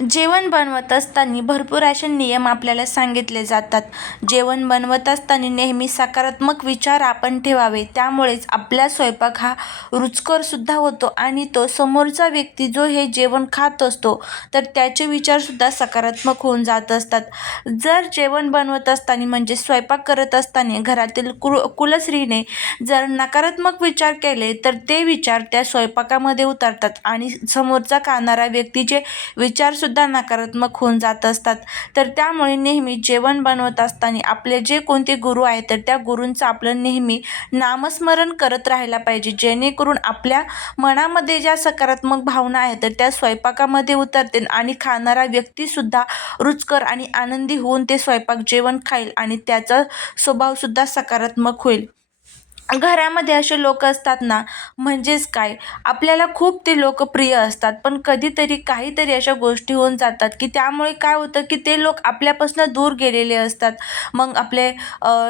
जेवण बनवत असताना भरपूर असे नियम आपल्याला सांगितले जातात. जेवण बनवत असताना नेहमी सकारात्मक विचार आपण ठेवावे. त्यामुळेच आपला स्वयंपाक हा रुचकरसुद्धा होतो आणि तो समोरचा व्यक्ती जो हे जेवण खात असतो तर त्याचे विचारसुद्धा सकारात्मक होऊन जात असतात. जर जेवण बनवत असताना म्हणजे स्वयंपाक करत असताना घरातील कुल कुलस्त्रीने जर नकारात्मक विचार केले तर ते विचार त्या स्वयंपाकामध्ये उतरतात आणि समोरचा खाणारा व्यक्तीचे विचार सुद्धा नकारात्मक होऊन जात असतात. तर त्यामुळे नेहमी जेवण बनवत असताना आपले जे कोणते गुरु आहेत तर त्या गुरूंचं आपलं नेहमी नामस्मरण करत राहायला पाहिजे. जेणेकरून आपल्या मनामध्ये ज्या सकारात्मक भावना आहेत तर त्या स्वयंपाकामध्ये उतरतील आणि खाणारा व्यक्तीसुद्धा रुचकर आणि आनंदी होऊन ते स्वयंपाक जेवण खाईल आणि त्याचा स्वभावसुद्धा सकारात्मक होईल. घरामध्ये असे लोक असतात ना म्हणजेच काय? आपल्याला खूप ते लोक प्रिय असतात पण कधीतरी काहीतरी अशा गोष्टी होऊन जातात की त्यामुळे काय होतं की ते लोक आपल्यापासून दूर गेलेले असतात. मग आपले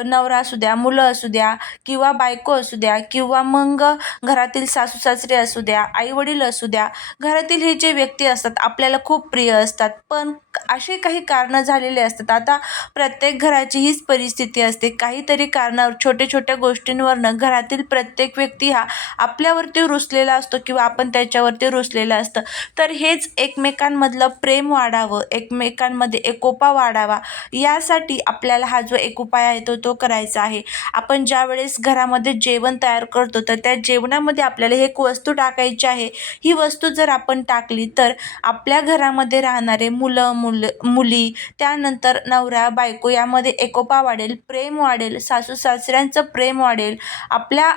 नवरा असू द्या मुलं असू द्या किंवा बायको असू द्या किंवा मग घरातील सासू सासरे असू द्या आईवडील असू द्या घरातील हे जे व्यक्ती असतात आपल्याला खूप प्रिय असतात. पण असे काही कारणं झालेले असतात. आता प्रत्येक घराची हीच परिस्थिती असते. काहीतरी कारणावर छोट्या छोट्या गोष्टींवरनं घरातील प्रत्येक व्यक्ती हा आपल्यावरती रुसलेला असतो किंवा आपण त्याच्यावरती रुसलेलं असतं. तर हेच एकमेकांमधलं प्रेम वाढावं एकमेकांमध्ये एकोपा वाढावा यासाठी आपल्याला हा जो एक उपाय आहे तो तो करायचा आहे. आपण ज्या वेळेस घरामध्ये जेवण तयार करतो तर त्या जेवणामध्ये आपल्याला एक वस्तू टाकायची आहे. ही वस्तू जर आपण टाकली तर आपल्या घरामध्ये राहणारे मुलं मुलं मुली त्यानंतर नवरा बायको यामध्ये एकोपा वाढेल प्रेम वाढेल सासू सासऱ्यांचं प्रेम वाढेल. आपल्या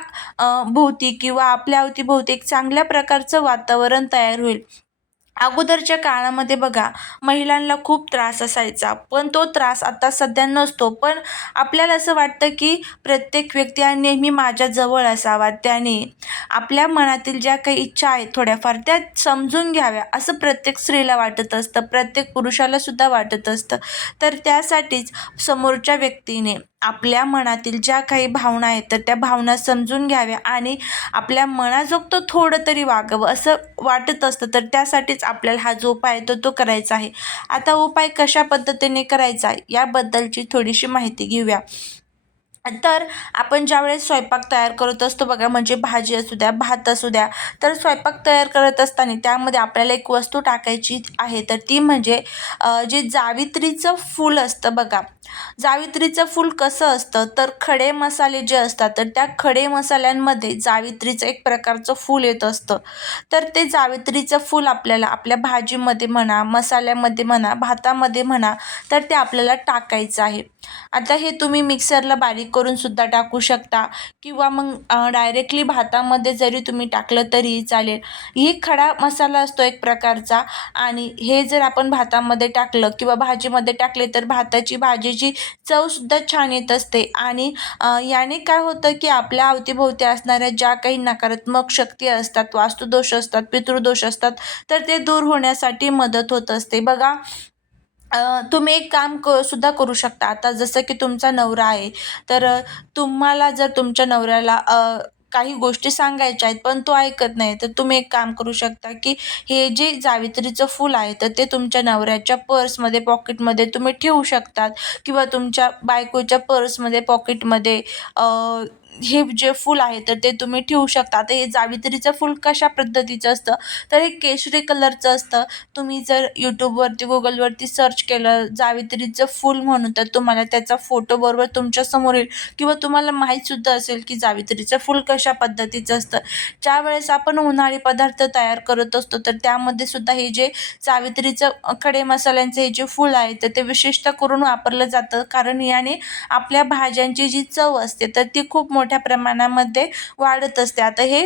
भोवती किंवा आपल्या अवतीभोवती एक चांगल्या प्रकारचं वातावरण तयार होईल. अगोदरच्या काळामध्ये बघा महिलांना खूप त्रास असायचा. पण तो त्रास आता सध्या नसतो. पण आपल्याला असं वाटतं की प्रत्येक व्यक्ती हा नेहमी माझ्याजवळ असावा. त्याने आपल्या मनातील ज्या काही इच्छा आहेत थोड्याफार त्या समजून घ्याव्या असं प्रत्येक स्त्रीला वाटत असतं. प्रत्येक पुरुषाला सुद्धा वाटत असतं. तर त्यासाठीच समोरच्या व्यक्तीने आपल्या मनातील ज्या काही भावना आहेत तर त्या भावना समजून घ्याव्या आणि आपल्या मनाजोगतं थोडं तरी वागावं असं वाटत असतं. तर त्यासाठीच आपल्याला हा जो उपाय आहे तो तो करायचा आहे. आता उपाय कशा पद्धतीने करायचा आहे याबद्दलची थोडीशी माहिती घेऊया. तर आपण ज्यावेळेस स्वयंपाक तयार करत असतो बघा म्हणजे भाजी असू द्या भात असू द्या तर स्वयंपाक तयार करत असताना त्यामध्ये आपल्याला एक वस्तू टाकायची आहे. तर ती म्हणजे जे जावित्रीचं फूल असतं बघा जावित्रीचं फूल कसं असतं? तर खडे मसाले जे असतात तर त्या खडे मसाल्यांमध्ये जावित्रीचं एक प्रकारचं फूल येत असतं. तर ते जावित्रीचं फूल आपल्याला आपल्या भाजीमध्ये म्हणा मसाल्यामध्ये म्हणा भातामध्ये म्हणा तर ते आपल्याला टाकायचं आहे. आता हे तुम्ही मिक्सरला बारीक करून सुद्धा टाकू शकता. किंवा मग डायरेक्टली भातामध्ये जरी तुम्ही टाकलं तरीही चालेल. ही खडा मसाला असतो एक प्रकारचा. आणि हे जर आपण भातामध्ये टाकलं किंवा भाजीमध्ये टाकले तर भाताची भाजी भाजीची चवसुद्धा छान येत असते. आणि याने काय होतं की आपल्या अवतीभोवती असणाऱ्या ज्या काही नकारात्मक शक्ती असतात वास्तुदोष असतात पितृदोष असतात तर ते दूर होण्यासाठी मदत होत असते. बघा तुम्ही एक काम क सुद्धा करू शकता. आता जसं की तुमचा नवरा आहे तर तुम्हाला जर तुमच्या नवऱ्याला काही गोष्टी सांगायच्या आहेत पण तो ऐकत नाही. तर तुम्ही एक काम करू शकता की हे जे जावित्रीचं फूल आहे तर ते तुमच्या नवऱ्याच्या पर्समध्ये पॉकेटमध्ये तुम्ही ठेवू शकतात. किंवा तुमच्या बायकोच्या पर्समध्ये पॉकेटमध्ये हे जे फूल आहे तर ते तुम्ही ठेवू शकता. आता हे जावित्रीचं फूल कशा पद्धतीचं असतं? तर हे केशरी कलरचं असतं. तुम्ही जर यूट्यूबवरती गुगलवरती सर्च केलं जावित्रीचं फूल म्हणून तर तुम्हाला त्याचा फोटो बरोबर तुमच्यासमोर येईल. किंवा तुम्हाला माहीतसुद्धा असेल की जावित्रीचं फूल कशा पद्धतीचं असतं. ज्यावेळेस आपण उन्हाळी पदार्थ तयार करत असतो तर त्यामध्ये सुद्धा हे जे जावित्रीचं खडे मसाल्यांचे हे जे फूल आहे तर ते विशेषतः करून वापरलं जातं. कारण याने आपल्या भाज्यांची जी चव असते तर ती खूप मोठ्या प्रमाणामध्ये वाढत असते. आता हे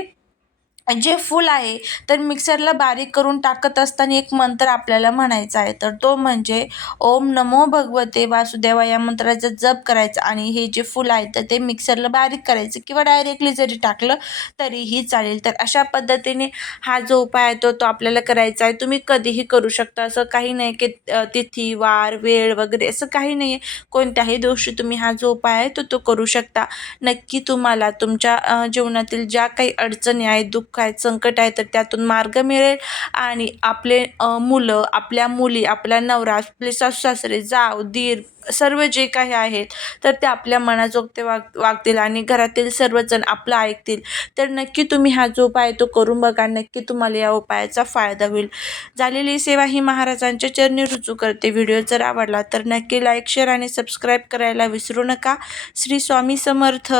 जे फूल आहे तर मिक्सरला बारीक करून टाकत असताना एक मंत्र आपल्याला म्हणायचा आहे. तर तो म्हणजे ओम नमो भगवते वासुदेवा या मंत्राचा जप करायचा आणि हे जे फूल आहे तर ते मिक्सरला बारीक करायचं किंवा डायरेक्टली जरी टाकलं तरीही चालेल. तर अशा पद्धतीने हा जो उपाय आहे तो तो आपल्याला करायचा आहे. तुम्ही कधीही करू शकता. असं काही नाही की तिथी वार वेळ वगैरे असं काही नाही आहे कोणत्याही दिवशी तुम्ही हा जो उपाय आहे तो तो करू शकता. नक्की तुम्हाला तुमच्या जीवनातील ज्या काही अडचणी आहेत दुःख काय संकट आहे तर त्यातून मार्ग मिळेल. आणि आपले मुलं आपल्या मुली आपला नवरा आपले सासू सासरे जाव दीर सर्व जे काही आहेत तर ते आपल्या मनाजोगते वाग वागतील आणि घरातील सर्वजण आपलं ऐकतील. तर नक्की तुम्ही हा जो उपाय आहे तो करून बघा. नक्की तुम्हाला या उपायाचा फायदा होईल. झालेली सेवा ही महाराजांच्या चरणी रुजू करते. व्हिडिओ जर आवडला तर नक्की लाईक शेअर आणि सबस्क्राईब करायला विसरू नका. श्री स्वामी समर्थ.